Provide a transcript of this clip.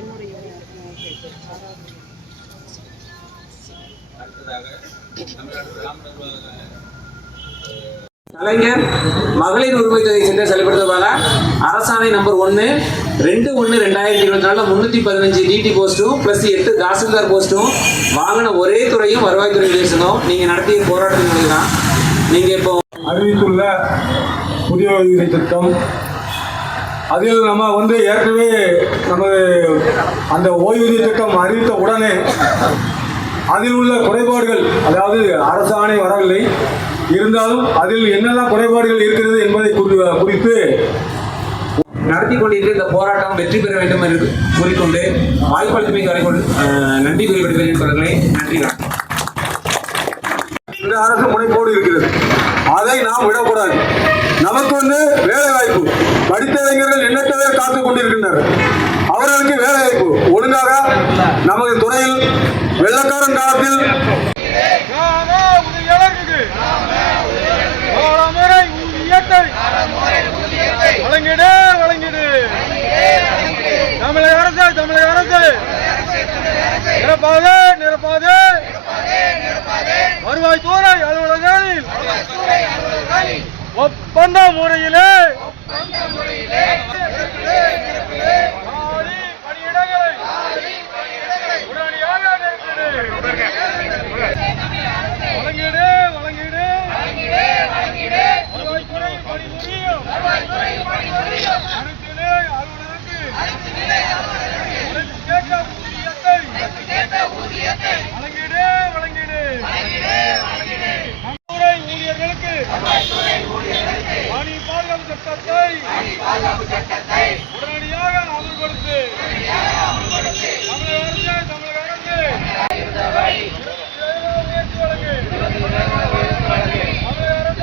என்னுடைய கலைஞர் மகளிர் உரிமை தொகை திட்டம் செயல்படுத்துவதாக அரசாணை நம்பர் 1/1/2024 315 டிடி போஸ்ட்டும் +8 தாசில்தார் போஸ்ட்டும் வாங்கின ஒரே துறையும் வருவாய்த்துறை தேசம். நீங்க நடத்திய போராட்டத்தின் தான் நீங்க இப்போ அறிவித்துள்ள புதிய ஓய்வூதிய திட்டம். அதில் நம்ம ஏற்கனவே நமது அந்த ஓய்வூதிய திட்டம் அறிவித்த உடனே அதில் உள்ள குறைபாடுகள், அதாவது அரசாணை வரவில்லை இருந்தாலும் அதில் என்னெல்லாம் குறைபாடுகள் இருக்கிறது என்பதை குறித்து நடத்தி கொண்டிருக்கிற இந்த போராட்டம் வெற்றி பெற வேண்டும் என்று கூறிக்கொண்டு வாய்ப்பளித்தமைக்கு நன்றி குறிப்பிடுகிறேன். நன்றி. இந்த அரசு முனைப்போடு இருக்கிறது, அதை நாம் விடக்கூடாது. நமக்கு வேலை வாய்ப்பு, படித்த இளைஞர்கள் எண்ணற்ற பேர் காத்துக் கொண்டிருக்கின்றனர். அவர்களுக்கு வேலை வாய்ப்பு ஒழுங்காக நமது துறையில் வெள்ளக்காரன் காலத்தில் தமிழக அரசு நிரப்பாது வருவாய்த்துறை அலுவலர்களில் ஒப்பந்த முறையிலே பணியிடங்களை உடனடியாக வழங்கிடு வருவாய்த்துறை பணிபுரியும் அனைத்து ஊழியர்களுக்கு பணி பாதுகாப்பு சட்டத்தை உடனடியாக அமல்படுத்து. தமிழக அரசு உயர்த்தி வழங்கு. தமிழக அரசு